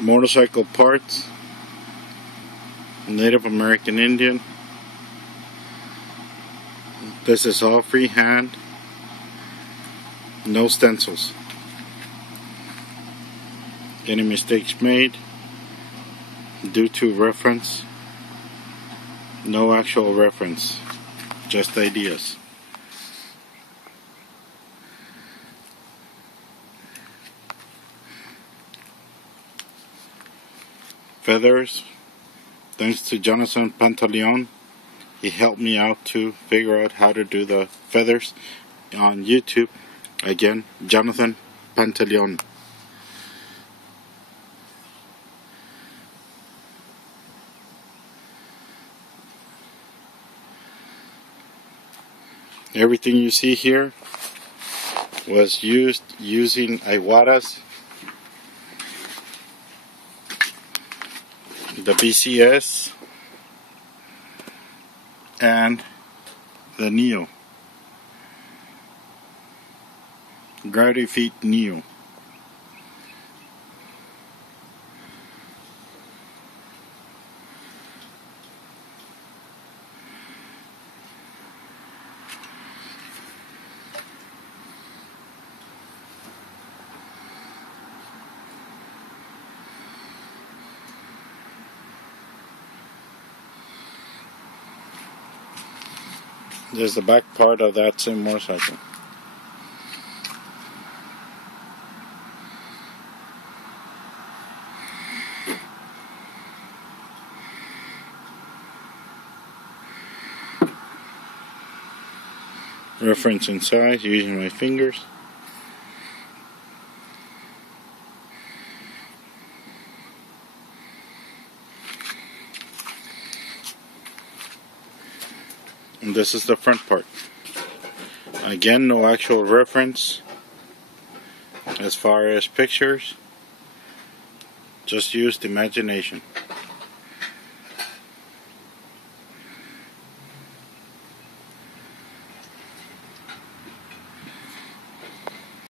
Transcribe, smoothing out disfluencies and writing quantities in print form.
motorcycle parts, Native American Indian. This is all freehand, no stencils. Any mistakes made due to reference, no actual reference, just ideas. Feathers, thanks to Jonathan Pantaleon. He helped me out to figure out how to do the feathers on YouTube. Again, Jonathan Pantaleon. Everything you see here was used using Iwatas, the BCS, and the Neo, Gravity Feet Neo. There's the back part of that same motorcycle. Reference in size using my fingers. And this is the front part. Again, no actual reference as far as pictures, just used imagination.